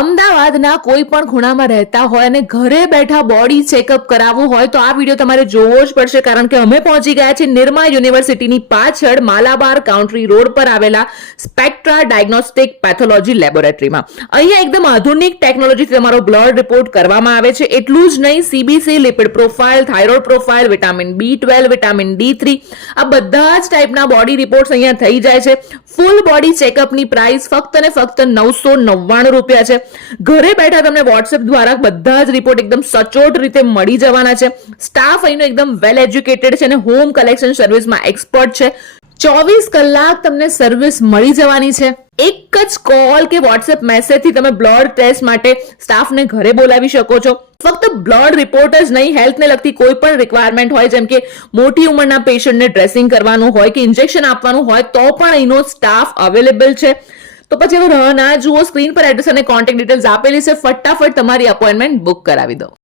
અમદાવાદના કોઈ પણ ખૂણામાં રહેતા હોય અને ઘરે બેઠા બોડી ચેકઅપ કરાવવું હોય તો આ વિડીયો તમારે જોવો જ પડશે, કારણ કે અમે પહોંચી ગયા છીએ નિરમા યુનિવર્સિટીની પાછળ માલાબાર કાઉન્ટ્રી રોડ પર આવેલા સ્પેક્ટ્રા ડાયગ્નોસ્ટિક પેથોલોજી લેબોરેટરીમાં. અહીંયા એકદમ આધુનિક ટેકનોલોજીથી તમારો બ્લડ રિપોર્ટ કરવામાં આવે છે. એટલું જ નહીં, CBC, lipid profile, thyroid profile, vitamin B12, vitamin D3 આ બધા જ ટાઈપના બોડી રિપોર્ટ્સ અહીંયા થઈ જાય છે. ફૂલ બોડી ચેકઅપની પ્રાઇસ ફક્ત ને ફક્ત 999 રૂપિયા છે. ઘરે બેઠા તમને વોટ્સએપ દ્વારા બધા જ રિપોર્ટ એકદમ સચોટ રીતે મળી જવાના છે. સ્ટાફ અહીંનો એકદમ વેલ એજ્યુકેટેડ છે અને હોમ કલેક્શન સર્વિસમાં એક્સપર્ટ છે. 24 કલાક તમને સર્વિસ મળી જવાની છે. એક જ કોલ કે વોટ્સએપ મેસેજથી તમે બ્લડ ટેસ્ટ માટે સ્ટાફને ઘરે બોલાવી શકો છો. ફક્ત બ્લડ રિપોર્ટ જ નહીં, હેલ્થને લગતી કોઈ પણ રિક્વાયરમેન્ટ હોય, જેમ કે મોટી ઉંમરના પેશન્ટને ડ્રેસિંગ કરવાનું હોય કે ઇન્જેક્શન આપવાનું હોય, તો પણ અહીંનો સ્ટાફ અવેલેબલ છે. તો પછી હવે રાહ ના જુઓ, સ્ક્રીન પર એડ્રેસ અને કોન્ટેક્ટ ડિટેલ્સ આપેલી છે. ફટાફટ તમારી અપોઇન્ટમેન્ટ બુક કરાવી દો.